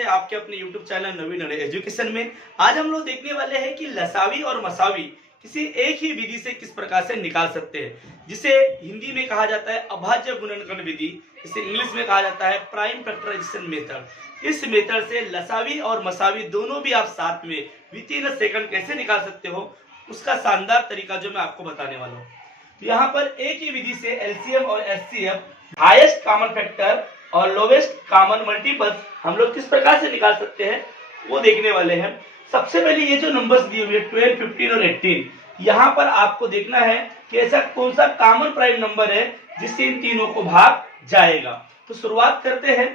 है आपके अपने YouTube चैनल नवीन एजुकेशन में। आज हम लोग देखने वाले हैं कि लसावी और मसावी किसी एक ही विधि से किस प्रकार से निकाल सकते हैं, जिसे हिंदी में कहा जाता है अभाज्य गुणनखंड विधि, इसे इंग्लिश में कहा जाता है प्राइम फैक्टराइजेशन मेथड। इस मेथड से लसावी और मसावी दोनों भी आप साथ में विद इन सेकंड कैसे निकाल सकते हो, उसका शानदार तरीका जो मैं आपको बताने वाला हूँ। यहाँ पर एक ही विधि से एलसीएम और एचसीएफ, हाईएस्ट कॉमन फैक्टर और लोवेस्ट कॉमन मल्टीपल्स हम लोग किस प्रकार से निकाल सकते हैं वो देखने वाले हैं। सबसे पहले ये जो नंबर्स दिए हुए 12, 15 और 18, यहाँ पर आपको देखना है कि ऐसा कौन सा कॉमन प्राइम नंबर है जिससे इन तीनों को भाग जाएगा। तो शुरुआत करते हैं।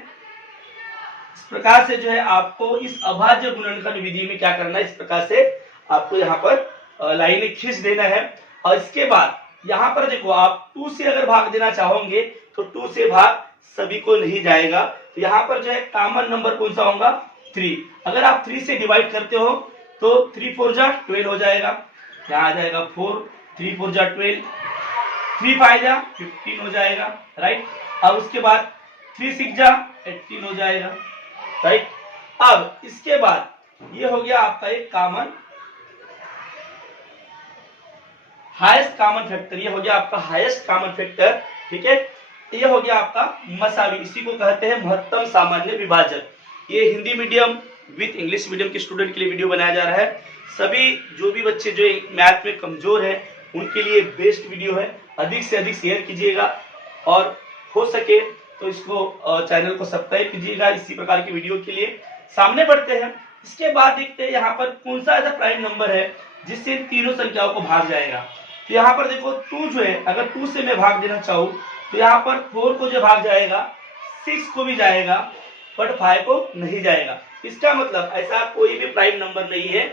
इस प्रकार से जो है आपको इस अभाज्य गुणनखंड विधि में क्या करना है, इस प्रकार से आपको यहाँ पर लाइनें खींच देना है। और इसके बाद यहाँ पर देखो, आप 2 से अगर भाग देना चाहोगे तो 2 से भाग सभी को नहीं जाएगा। तो यहाँ पर जो है कॉमन नंबर कौन सा होगा, 3। अगर आप 3 से डिवाइड करते हो तो 3 4 जा 12 हो जाएगा, यहाँ आ जाएगा 4, 3 4 जा 12, 3 5 जा 15 हो जाएगा, राइट। अब उसके बाद 3 6 जा 18 हो जाएगा, राइट। अब इसके बाद ये हो गया आपका एक कॉमन हाईएस्ट कॉमन फैक्टर, ये हो गया आपका हाईएस्ट कॉमन फैक्टर, ठीक है। ये हो गया आपका मसावी, इसी को कहते हैं महत्तम सामान्य विभाजक। ये Hindi medium with English medium के स्टूडेंट के लिए वीडियो बनाया जा रहा है। सभी जो भी बच्चे जो मैथ में कमजोर हैं उनके लिए बेस्ट वीडियो है। अधिक से अधिक शेयर कीजिएगा और हो सके तो इसको चैनल को सब्सक्राइब कीजिएगा इसी प्रकार की वीडियो के लिए। सामने बढ़ते हैं। इसके बाद देखते हैं यहाँ पर कौन सा ऐसा प्राइम नंबर है जिससे तीनों संख्याओं को भाग जाएगा। तो यहाँ पर देखो 2 जो है, अगर 2 से मैं भाग देना चाहूँ तो यहाँ पर 4 को जो भाग जाएगा, 6 को भी जाएगा, बट 5 को नहीं जाएगा। इसका मतलब ऐसा कोई भी प्राइम नंबर नहीं है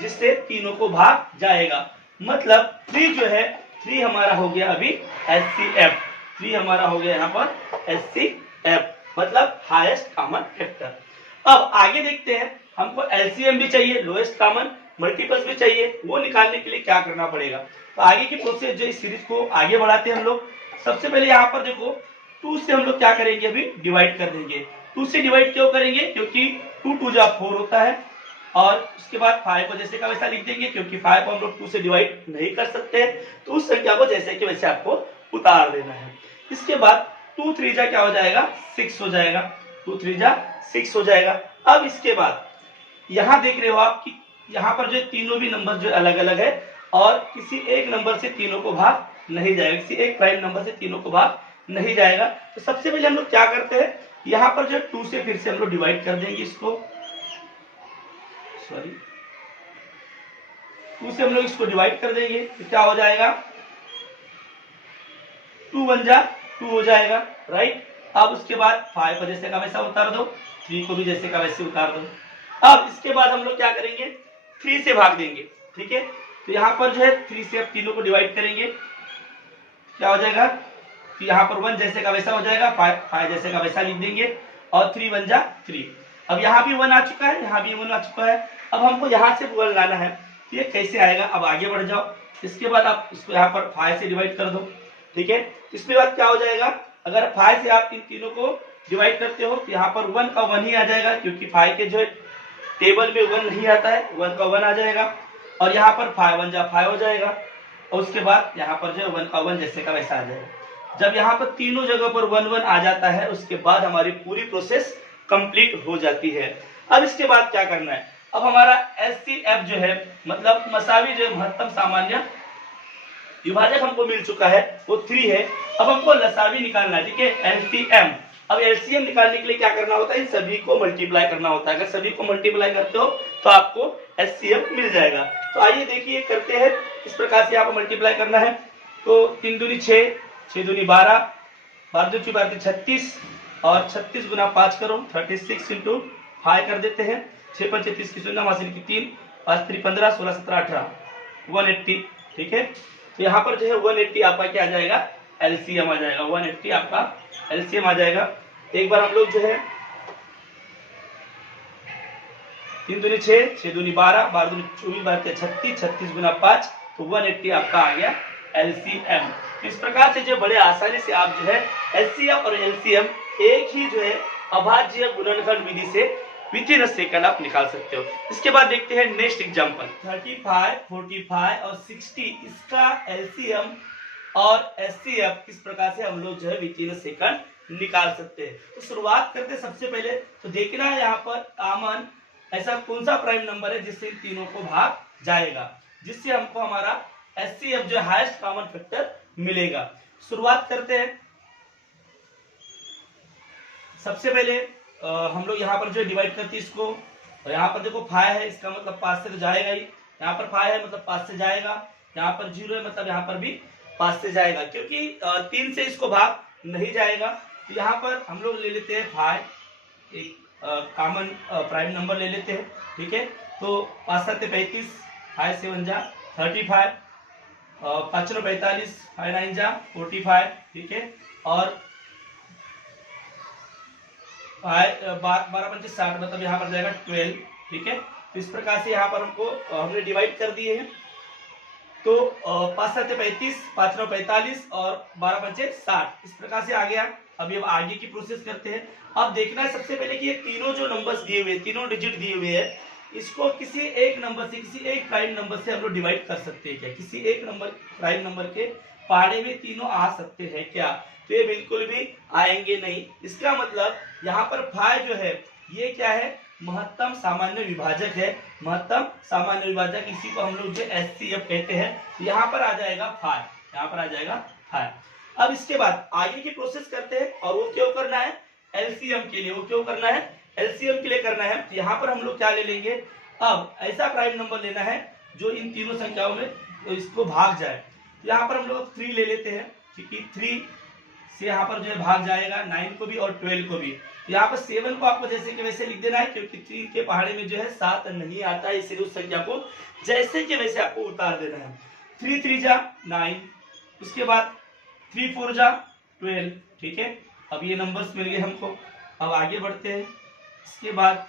जिससे तीनों को भाग जाएगा। मतलब 3 जो है, 3 हमारा हो गया अभी एचसीएफ, 3 हमारा हो गया यहाँ पर एचसीएफ, मतलब हाईएस्ट कॉमन फैक्टर। अब आगे देखते हैं, हमको एलसीएम भी चाहिए, लोएस्ट कॉमन मल्टीपल्स भी चाहिए। वो निकालने के लिए क्या करना पड़ेगा, तो आगे की प्रोसेस जो इस सीरीज को आगे बढ़ाते हैं हम लोग। सबसे पहले यहाँ पर देखो 2 से हम लोग क्या करेंगे, अभी डिवाइड कर देंगे। 2 से डिवाइड क्यों करेंगे, क्योंकि 2 2 जा 4 होता है। और उसके बाद 5 को जैसे का वैसा लिख देंगे, क्योंकि 5 को हम लोग 2 से डिवाइड नहीं कर सकते, तो उस संख्या को जैसे कि वैसे आपको उतार देना है। इसके बाद 2 3 जा क्या हो जाएगा, 6 हो जाएगा, 2 3 जा 6 हो जाएगा। अब इसके बाद यहाँ देख रहे हो आप कि यहाँ पर जो तीनों भी नंबर जो अलग अलग है और किसी एक नंबर से तीनों को भाग नहीं जाएगा, किसी एक प्राइम नंबर से तीनों को भाग नहीं जाएगा। तो सबसे पहले हम लोग क्या करते हैं, यहाँ पर जो 2 से फिर से हम लोग डिवाइड कर देंगे इसको, 2 से हम लोग इसको डिवाइड कर देंगे तो क्या हो जाएगा, 2 1 जा 2 हो जाएगा, राइट। अब उसके बाद 5 को जैसे का वैसा उतार दो, 3 को भी जैसे का वैसे उतार दो। अब इसके बाद हम लोग क्या करेंगे, 3 से भाग देंगे, ठीक है। तो यहाँ पर जो है 3 से अब तीनों को डिवाइड करेंगे, क्या हो जाएगा, तो यहाँ पर 1 जैसे का वैसा हो जाएगा, 5 जैसे का वैसा लिख देंगे, और 3 1 जा 3। अब यहाँ भी 1 आ चुका है, यहाँ भी 1 आ चुका है। अब हमको यहाँ से 1 लाना है, ये कैसे आएगा, अब आगे बढ़ जाओ। इसके बाद आप इसको यहाँ पर 5 से डिवाइड कर दो, ठीक है। इसके बाद क्या हो जाएगा, अगर 5 से आप इन तीनों को डिवाइड करते हो तो यहाँ पर 1 का 1 ही आ जाएगा, क्योंकि 5 के जो टेबल में 1 नहीं आता है, 1 का 1 आ जाएगा। और यहाँ पर 5 1 जा 5 हो जाएगा, और उसके बाद यहाँ पर जो 1 का 1 जैसे का वैसा आ जाएगा। जब यहाँ पर तीनों जगह पर 1 1 आ जाता है, उसके बाद हमारी पूरी प्रोसेस कंप्लीट हो जाती है। अब इसके बाद क्या करना है, अब हमारा एचसीएफ जो है, मतलब मसावी जो है महत्तम सामान्य विभाजक हमको मिल चुका है, वो 3 है। अब हमको लसावी निकालना है, ठीक है, एलसीएम। अब एलसीएम निकालने के लिए क्या करना होता है, इन सभी को मल्टीप्लाई करना होता है। अगर सभी को मल्टीप्लाई करते हो तो आपको एचसीएम मिल जाएगा। तो आइए देखिए करते हैं, इस प्रकार से आपको मल्टीप्लाई करना है। तो 3 दूनी 6, 6 दूनी 12, 12 दूनी 12 36, और 36 गुना 5 करो, 36 इंटू 5 कर देते हैं। 6 5 30 की शून्य हासिल की 3, 5 3 15, 16 17 18, 180, ठीक है। तो यहाँ पर जो है 180 आपका क्या आ जाएगा, एलसीएम आ जाएगा, 180 आपका एलसीएम आ जाएगा। एक बार हम लोग जो है 3 दूनी 6, 6 दूनी 12, 12 दूनी 24, 12 36, 36 गुना 5, तो 180 आपका आ गया एलसीएम। इस प्रकार से जो बड़े आसानी से आप जो है एचसीएफ और एलसीएम एक ही जो है अभाज्य गुणनखंड विधि से विथ इन अ सेकंड आप निकाल सकते हो। इसके बाद देखते हैं नेक्स्ट एग्जांपल। 35, 45 और 60 इसका एलसीएम और एचसीएफ किस प्रकार से हम लोग जो है विथ इन अ सेकंड निकाल सकते हैं। तो शुरुआत करते हैं सबसे पहले तो देखना है यहाँ पर कॉमन ऐसा कौन सा प्राइम नंबर है जिससे इन तीनों को भाग जाएगा, जिससे हमको हमारा एचसीएफ जो हाईएस्ट कॉमन फैक्टर मिलेगा। शुरुआत करते हैं। सबसे पहले हम लोग यहाँ पर जो डिवाइड करते हैं इसको, और यहाँ पर देखो 5 है, इसका मतलब 5 से तो जाएगा ही, यहाँ पर 5 है मतलब 5 से जाएगा, यहाँ पर 0 है मतलब यहाँ पर भी 5 से जाएगा, क्योंकि 3 से इसको भाग नहीं जाएगा। तो यहाँ पर हम लोग ले लेते हैं 5, एक कॉमन प्राइम नंबर ले लेते हैं, ठीक है। तो 5 7 35, 5 7 जा 35, 5 9 45, 5 9 जा 45, ठीक है। और 12 5 60 मतलब यहाँ पर जाएगा 12, ठीक है। तो इस प्रकार से यहाँ पर हमने डिवाइड कर दिए हैं। तो 5 7 35, 5 9 45 और 12 5 60 इस प्रकार से आ गया। अभी अब आगे की प्रोसेस करते हैं। अब देखना है सबसे पहले कि ये तीनों जो नंबर्स दिए हुए, तीनों डिजिट दिए हुए हैं, इसको किसी एक नंबर से, किसी एक प्राइम नंबर से हम लोग डिवाइड कर सकते हैं क्या? किसी एक नंबर प्राइम नंबर के पहाड़े में तीनों आ सकते हैं क्या? तो ये बिल्कुल भी आएंगे नहीं। इसका मतलब यहाँ पर 5 जो है ये क्या है? महत्तम सामान्य विभाजक है। महत्तम सामान्य विभाजक इसी को हम लोग जो एचसीएफ कहते हैं। यहाँ पर आ जाएगा 5, यहाँ पर आ जाएगा 5। अब इसके बाद आगे की प्रोसेस करते हैं, और वो क्यों करना है? एलसीएम के लिए। वो क्यों करना है? एलसीएम के लिए करना है। यहाँ पर हम लोग क्या ले लेंगे? अब ऐसा प्राइम नंबर लेना है जो इन तीनों संख्याओं में इसको भाग जाए। यहाँ पर हम लोग 3 ले लेते हैं, क्योंकि 3 से यहाँ पर जो है भाग जाएगा 9 को भी और 12 को भी। तो यहाँ पर 7 को आपको जैसे कि वैसे लिख देना है, क्योंकि 3 के पहाड़े में जो है 7 नहीं आता है, इसलिए उस संख्या को जैसे कि वैसे आपको उतार देना है। 3 3 जा 9, उसके बाद 3 4 जा 12, ठीक है। अब ये नंबर्स मिल गए हमको। अब आगे बढ़ते हैं। इसके बाद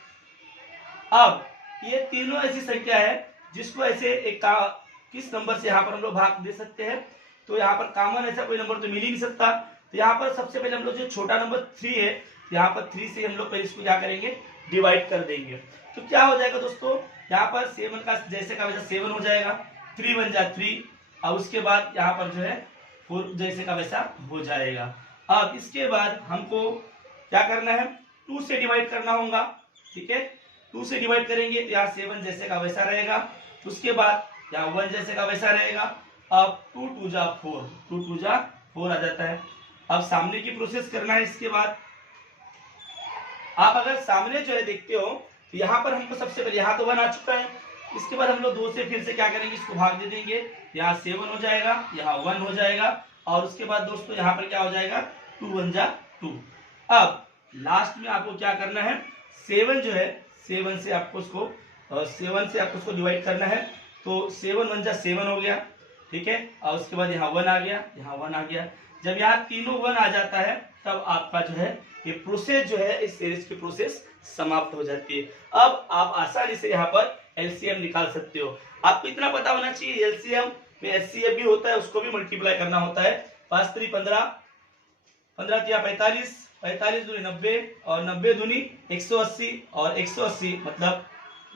अब ये तीनों ऐसी संख्या है जिसको ऐसे एक किस नंबर से यहाँ पर हम लोग भाग दे सकते हैं? तो यहाँ पर कॉमन ऐसा कोई नंबर तो मिल ही नहीं सकता। तो यहाँ पर सबसे पहले हम लोग जो छोटा नंबर 3 है, यहाँ पर 3 से हम लोग पहले इसको क्या करेंगे? डिवाइड कर देंगे। तो क्या हो जाएगा दोस्तों? यहाँ पर 7 का जैसे का वैसा 7 हो जाएगा, 3 1 जा 3, और उसके बाद यहाँ पर जो है 4 जैसे का वैसा हो जाएगा। अब इसके बाद हमको क्या करना है? 2 से डिवाइड करना होगा, ठीक है। 2 से डिवाइड करेंगे तो यहाँ 7 जैसे का वैसा रहेगा, उसके बाद यहाँ 1 जैसे का वैसा रहेगा। अब 2 2 जा 4, 2 2 जा 4 आ जाता है। अब सामने की प्रोसेस करना है। इसके बाद आप अगर सामने जो है देखते हो तो यहाँ पर हमको सबसे पहले यहाँ तो 1 आ चुका है। इसके बाद हम लोग 2 से फिर से क्या करेंगे? इसको भाग दे देंगे। यहाँ 7 हो जाएगा, यहाँ 1 हो जाएगा, और उसके बाद दोस्तों यहाँ पर क्या हो जाएगा? 2 1 जा 2। अब लास्ट में आपको क्या करना है? 7 जो है 7 से आपको उसको डिवाइड करना है। तो 7 1 जा 7 हो गया, ठीक है। और उसके बाद यहाँ 1 आ गया, यहाँ 1 आ गया। जब यहाँ तीनों 1 आ जाता है तब आपका जो है ये प्रोसेस जो है, इस सीरीज की प्रोसेस समाप्त हो जाती है। अब आप आसानी से यहाँ पर एलसीएम निकाल सकते हो। आपको इतना पता होना चाहिए एलसीएम में एचसीएफ भी होता है, उसको भी मल्टीप्लाई करना होता है। 5 3 15, 15 3 45, 45 दूनी 90, और 90 दूनी 180, और 180 मतलब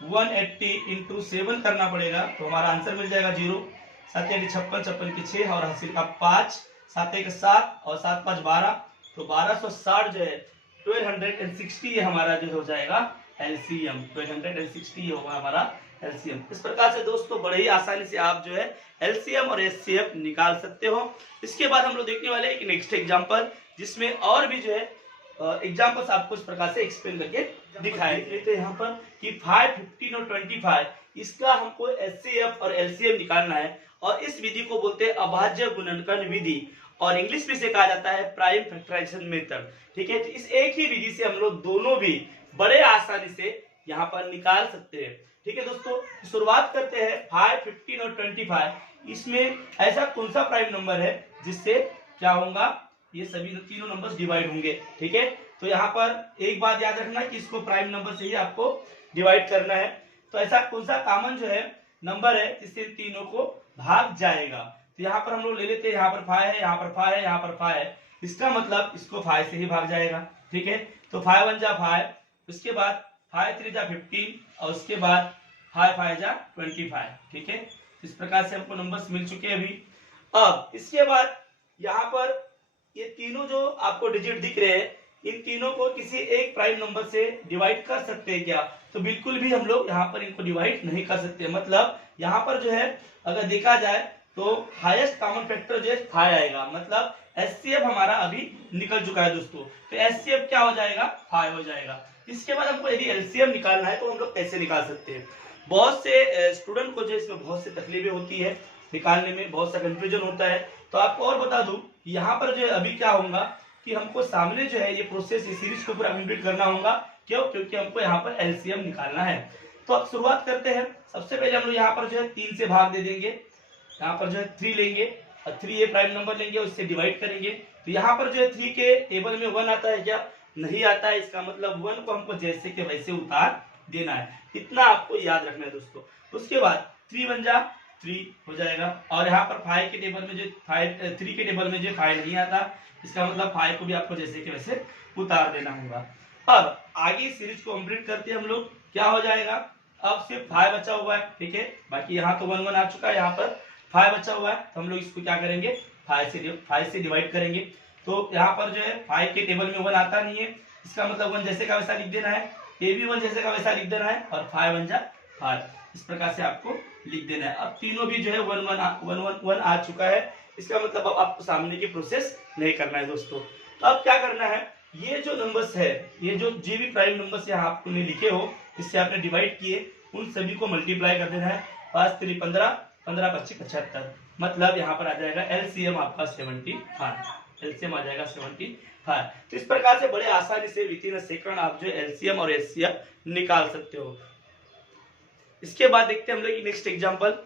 180 इंटू 7 करना पड़ेगा। तो हमारा आंसर मिल जाएगा 0। 7 8 56, 56 की 6 और हासिल का 5, 7 1 7 और 7 5 12। तो 1260 जो है 1260 ये हमारा जो हो जाएगा एलसीएम। 1260 ये होगा हमारा एलसीएम। इस प्रकार से दोस्तों बड़े ही आसानी से आप जो है एलसीएम और एचसीएफ निकाल सकते हो। इसके बाद हम लोग देखने वाले हैं एक नेक्स्ट एग्जांपल, जिसमें और भी जो है एग्जांपल्स आपको इस प्रकार से एक्सप्लेन करके दिखाए लेते हैं। यहाँ पर कि 5 15 और 25 इसका हमको एचसीएफ और एलसीएम निकालना है, और इस विधि को बोलते हैं अभाज्य गुणनखंड विधि, और इंग्लिश में से कहा जाता है प्राइम फैक्टराइजेशन मेथड, ठीक है। तो इस एक ही विधि से हम लोग दोनों भी बड़े आसानी से यहाँ पर निकाल सकते हैं, ठीक है दोस्तों। शुरुआत करते हैं 5 15 और 25। इसमें ऐसा कौन सा प्राइम नंबर है जिससे क्या होगा? ये सभी तीनों नंबर्स डिवाइड होंगे, ठीक है। तो यहाँ पर एक बात याद रखना कि इसको प्राइम नंबर से ही आपको डिवाइड करना है। तो ऐसा कौन सा कॉमन जो है नंबर है जिससे तीनों को भाग जाएगा? तो यहाँ पर हम लोग ले लेते हैं, यहाँ पर 5 है, यहाँ पर 5 है, यहाँ पर 5 है। इसका मतलब इसको 5 से ही भाग जाएगा, ठीक है। तो 5 1 जा 5, उसके बाद 5 3 जा 15 और उसके बाद 5 5 जा 25। ठीक है, इस प्रकार से हमको नंबर्स मिल चुके हैं अभी। अब इसके बाद यहाँ पर ये तीनों जो आपको डिजिट दिख रहे हैं, इन तीनों को किसी एक प्राइम नंबर से डिवाइड कर सकते हैं क्या? तो बिल्कुल भी हम लोग यहाँ पर इनको डिवाइड नहीं कर सकते। मतलब यहाँ पर जो है अगर देखा जाए तो हाईएस्ट कॉमन फैक्टर जो है 5 आएगा, मतलब एचसीएफ हमारा अभी निकल चुका है दोस्तों। तो एचसीएफ क्या हो जाएगा? 5 हो जाएगा। इसके बाद हमको यदि एलसीएम निकालना है तो हम लोग कैसे निकाल सकते हैं? बहुत से स्टूडेंट को जो इसमें बहुत सी तकलीफें होती है, निकालने में बहुत सा कंफ्यूजन होता है। तो आपको और बता दूं, यहाँ पर जो है अभी क्या होगा कि हमको सामने जो है ये प्रोसेस, ये सीरीज को पूरा कंप्लीट करना होगा। क्यों? क्योंकि हमको यहाँ पर एलसीएम निकालना है। तो अब शुरुआत करते हैं। सबसे पहले हम लोग यहाँ पर जो है 3 से भाग दे देंगे। यहाँ पर जो है 3 लेंगे और 3 ये प्राइम नंबर लेंगे, उससे डिवाइड करेंगे। तो यहाँ पर जो है 3 के टेबल में 1 आता है क्या? नहीं आता है। इसका मतलब 1 को हमको जैसे के वैसे उतार देना है। इतना आपको याद रखना है दोस्तों। उसके बाद 3 1 जा 3 हो जाएगा। और यहाँ पर 5 के टेबल में जो 3 के टेबल में जो 5 नहीं आता, इसका मतलब 5 को भी आपको जैसे के वैसे उतार देना होगा। अब आगे सीरीज को कंप्लीट करते हैं हम लोग। क्या हो जाएगा? अब सिर्फ 5 बचा हुआ है। ठीक है, बाकी यहाँ तो 1 1 आ चुका है, यहाँ पर 5 बचा हुआ है। तो हम लोग इसको क्या करेंगे? 5 से डिवाइड करेंगे। तो यहाँ पर जो है 5 के टेबल में 1 आता नहीं है, इसका मतलब 1 जैसे का वैसा लिख देना है। ये भी 1 जैसे का वैसा लिख देना है और 5 1 जा 5, इस प्रकार से आपको लिख देना है। अब तीनों भी जो है 1 1 1 आ चुका है। इसका मतलब अब आपको सामने की प्रोसेस नहीं करना है दोस्तों। तो अब क्या करना है? ये जो नंबर्स है, ये जो भी प्राइम नंबर्स यहाँ आपने लिखे हो, जिससे आपने डिवाइड किए, उन सभी को मल्टीप्लाई कर देना है। 5 3 15, 15 25 75, मतलब यहाँ पर आ जाएगा एलसीएम आपका 75। एलसीएम आ जाएगा 75। तो इस प्रकार से बड़े आसानी से विद इन अ सेकंड आप जो एलसीएम और एचसीएफ निकाल सकते हो। इसके बाद देखते हैं हम लोग नेक्स्ट एग्जांपल।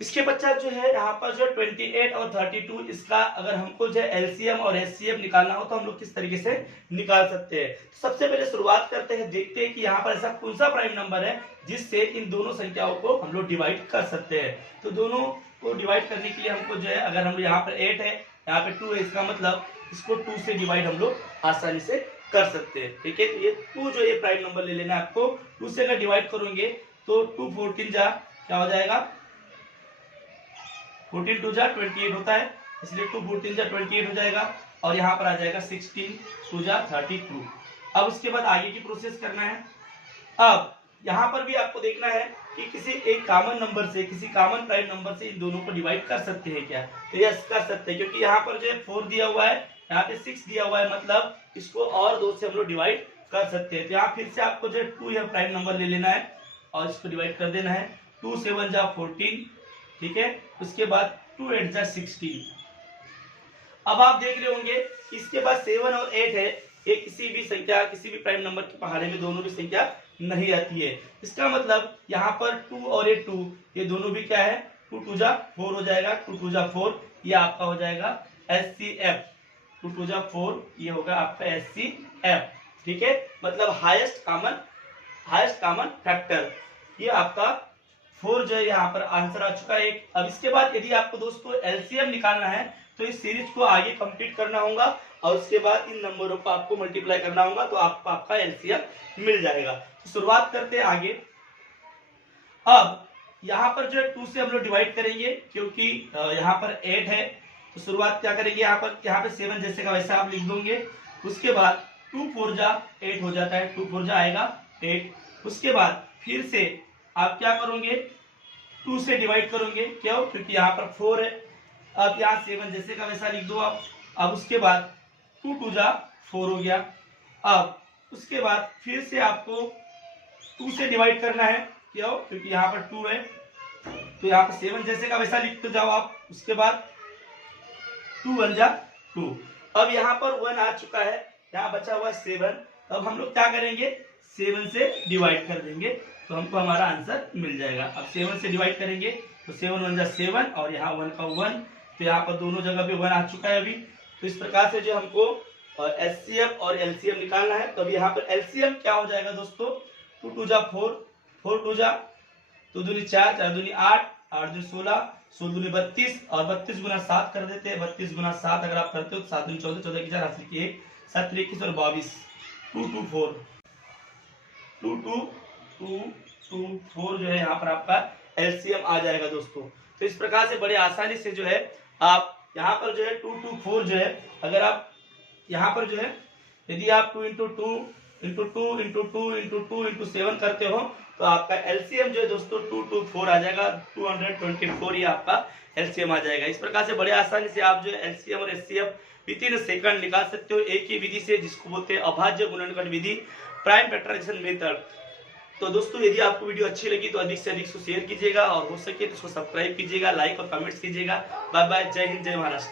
इसके पश्चात जो है यहाँ पर जो 28 और 32, इसका अगर हमको जो है एलसीएम और एचसीएफ निकालना हो तो हम लोग किस तरीके से निकाल सकते हैं। सबसे पहले शुरुआत करते हैं, देखते हैं कि यहाँ पर ऐसा कौन सा प्राइम नंबर है जिससे इन दोनों संख्याओं को हम लोग डिवाइड कर सकते हैं। तो दोनों को डिवाइड करने के लिए हमको जो है, अगर हम यहाँ पर 8 है, यहाँ पे 2 है, इसका मतलब इसको 2 से डिवाइड हम लोग आसानी से कर सकते हैं। ठीक है, ये 2 जो ये प्राइम नंबर ले लेना है आपको। 2 से अगर डिवाइड करोगे तो 2 14 जा क्या हो जाएगा? 14 2 जा 28 होता है, इसलिए 2 14 जा 28 हो जाएगा। और यहाँ पर आ जाएगा 16 2 जा 32। अब उसके बाद आगे की प्रोसेस करना है। अब यहाँ पर भी आपको देखना है कि किसी एक कॉमन नंबर से, किसी कॉमन प्राइम नंबर से इन दोनों को डिवाइड कर सकते हैं क्या? तो यस, कर सकते हैं, क्योंकि यहाँ पर जो है 4 दिया हुआ है, यहाँ पे 6 दिया हुआ है, मतलब इसको और 2 से हम लोग डिवाइड कर सकते हैं। तो यहाँ फिर से आपको जो है 2 यह प्राइम नंबर ले लेना है और इसको डिवाइड कर देना है। 2 7 जा 14, ठीक है। उसके बाद 2 8 जा 16। अब आप देख रहे होंगे इसके बाद 7 और 8 है, ये किसी भी संख्या, किसी भी प्राइम नंबर के पहाड़े में दोनों भी संख्या नहीं आती है। इसका मतलब यहाँ पर 2 और ये 2, ये दोनों भी क्या है? 2 2 जा 4 हो जाएगा। 2 2 जा 4, ये आपका हो जाएगा एचसीएफ। 2 2 जा 4, ये होगा आपका एचसीएफ। ठीक है, मतलब हाईएस्ट कॉमन फैक्टर, ये आपका 4 जो है यहाँ पर आंसर आ चुका है एक। अब इसके बाद यदि आपको दोस्तों एलसीएम निकालना है तो इस सीरीज को आगे कंप्लीट करना होगा और उसके बाद इन नंबरों को आपको मल्टीप्लाई करना होगा, तो आपको आपका एलसीएम मिल जाएगा। तो शुरुआत करते हैं आगे। अब यहाँ पर जो है 2 से हम लोग डिवाइड करेंगे, क्योंकि यहाँ पर 8 है। तो शुरुआत क्या करेंगे? यहाँ पे 7 जैसे का वैसा आप लिख दोगे। उसके बाद 2 4 जा 8 हो जाता है, 2 4 जा आएगा 8। उसके बाद फिर से आप क्या करोगे? 2 से डिवाइड करोगे, क्यों? क्योंकि यहाँ पर 4 है। अब यहाँ 7 जैसे का वैसा लिख दो आप। अब उसके बाद 2 2 जा 4 हो गया। अब उसके बाद फिर से आपको 2 से डिवाइड करना है, क्यों? क्योंकि यहाँ पर 2 है, तो यहाँ पर 7 जैसे का वैसा लिखते जाओ आप। उसके बाद 2 1 जा 2। अब यहाँ पर 1 आ चुका है, यहाँ बचा हुआ 7। अब हम लोग क्या करेंगे? 7 से डिवाइड कर देंगे, तो हमको हमारा आंसर मिल जाएगा। अब 7 से डिवाइड करेंगे तो 7 1 जा 7 और यहाँ 1 का 1, तो यहाँ पर दोनों जगह पे 1 आ चुका है अभी। तो इस प्रकार से जो हमको एचसीएफ और एलसीएम निकालना है, तो अभी यहाँ पर एलसीएम क्या हो जाएगा दोस्तों? 2 2 जा 4, 4 2 जा 2 दूनी 4, 4 दूनी 8, 8 दूनी 16, 16 दूनी 32 और 32 गुना 7 कर देते हैं। 32 गुना 7 अगर आप करते हो तो 7 दूनी 14, 14 की 4 हासिल किए 7 21 और 22, 2 2 4। 2224 जो है यहाँ पर आपका एलसीएम आ जाएगा दोस्तों। तो इस प्रकार से बड़े आसानी से जो है आप यहाँ पर जो है 224 जो है, अगर आप यहाँ पर जो है यदि आप 2 into 2 into 2 into 2 into 2 into 7 करते हो तो आपका एलसीएम जो है दोस्तों 224 आ जाएगा, 224 ये आपका एलसीएम आ जाएगा। इस प्रकार से बड़े आसानी से आप जो है एलसीएम और एचसीएफ विद इन सेकंड निकाल सकते हो एक ही विधि से, जिसको बोलते हैं अभाज्य गुणनखंड विधि, प्राइम फैक्टराइजेशन मेथड। तो दोस्तों यदि आपको वीडियो अच्छी लगी तो अधिक से अधिक इसको शेयर कीजिएगा और हो सके तो इसको सब्सक्राइब कीजिएगा, लाइक और कमेंट्स कीजिएगा। बाय बाय, जय हिंद, जय महाराष्ट्र।